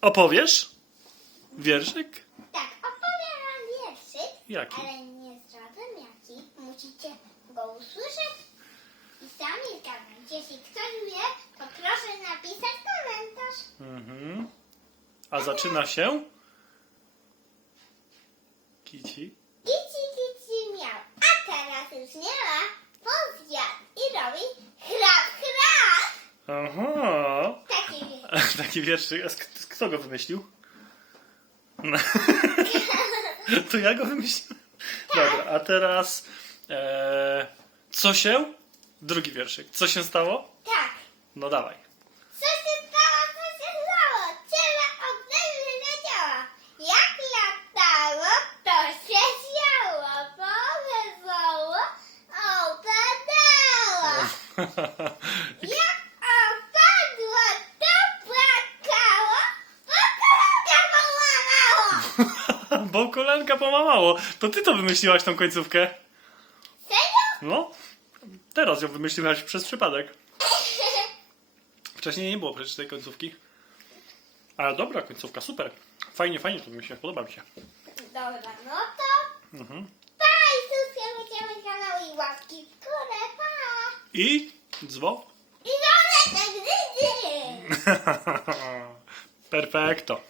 Opowiesz? Wierszyk? Tak, opowiem wam wierszyk, Jaki? ale nie zdradzam jaki. Musicie go usłyszeć i sami zgadnąć. Jeśli ktoś wie, to proszę napisać komentarz. Mhm. A zaczyna się? Kici. Kici, kici miał, a teraz już nie ma. I robi chrap, chrap. Aha. Taki wierszyk. A Kto go wymyślił? No. To ja go wymyśliłem. Dobra, a teraz e, co się? Drugi wierszyk. Co się stało? Tak. No dawaj. Co się stało, co się stało? Ciele od nie wiedziała. Jak latało, to się działo. Bo wesoło opadało. Jak opadło, to płakało, bo kolanka połamało. Bo kolanka pomamało. To ty to wymyśliłaś tą końcówkę. Serio? No. Teraz ją wymyśliłaś przez przypadek. Wcześniej nie było przecież tej końcówki. Ale dobra końcówka, super. Fajnie, fajnie to mi się, podoba mi się. Dobra, no to Mhm. pa i subskrybujcie kanał i łapki w górę, pa. I dzwon. I dzwonek na gryzy. Perfekto.